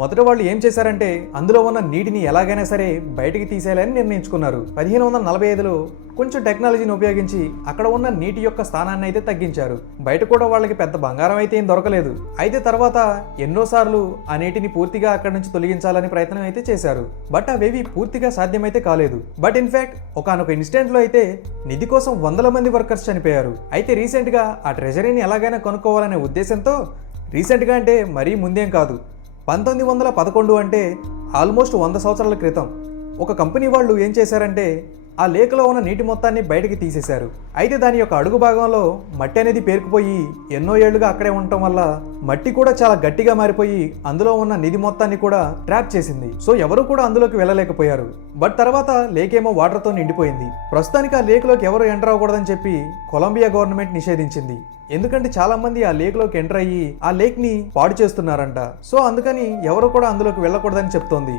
మొదట వాళ్ళు ఏం చేశారంటే అందులో ఉన్న నీటిని ఎలాగైనా సరే బయటికి తీసేయాలని నిర్ణయించుకున్నారు. 1545లో కొంచెం టెక్నాలజీని ఉపయోగించి అక్కడ ఉన్న నీటి యొక్క స్థానాన్ని అయితే తగ్గించారు. బయట కూడా వాళ్ళకి పెద్ద బంగారం అయితే ఏం దొరకలేదు. అయితే తర్వాత ఎన్నోసార్లు ఆ నీటిని పూర్తిగా అక్కడి నుంచి తొలగించాలని ప్రయత్నం అయితే చేశారు. బట్ అవేవి పూర్తిగా సాధ్యమైతే కాలేదు. బట్ ఇన్ఫాక్ట్ ఒకానొక ఇన్సిడెంట్ లో అయితే నిధి కోసం వందల మంది వర్కర్స్ చనిపోయారు. అయితే రీసెంట్ గా ఆ ట్రెజరీని ఎలాగైనా కొనుక్కోవాలనే ఉద్దేశంతో రీసెంట్గా అంటే మరీ ముందేం కాదు, 1911 అంటే ఆల్మోస్ట్ 100 సంవత్సరాల క్రితం ఒక కంపెనీ వాళ్ళు ఏం చేశారంటే ఆ లేక్లో ఉన్న నీటి మొత్తాన్ని బయటకి తీసేశారు. అయితే దాని యొక్క అడుగు భాగంలో మట్టి అనేది పేరుకుపోయి ఎన్నో ఏళ్లుగా అక్కడే ఉండటం వల్ల మట్టి కూడా చాలా గట్టిగా మారిపోయి అందులో ఉన్న నిధి మొత్తాన్ని కూడా ట్రాప్ చేసింది. సో ఎవరు కూడా అందులోకి వెళ్ళలేకపోయారు. బట్ తర్వాత లేక్ ఏమో వాటర్తో నిండిపోయింది. ప్రస్తుతానికి ఆ లేక్లోకి ఎవరు ఎంటర్ అవ్వకూడదని చెప్పి కొలంబియా గవర్నమెంట్ నిషేధించింది. ఎందుకంటే చాలా మంది ఆ లేక్లోకి ఎంటర్ అయ్యి ఆ లేక్ ని పాడు చేస్తున్నారంట. సో అందుకని ఎవరు కూడా అందులోకి వెళ్ళకూడదని చెప్తోంది.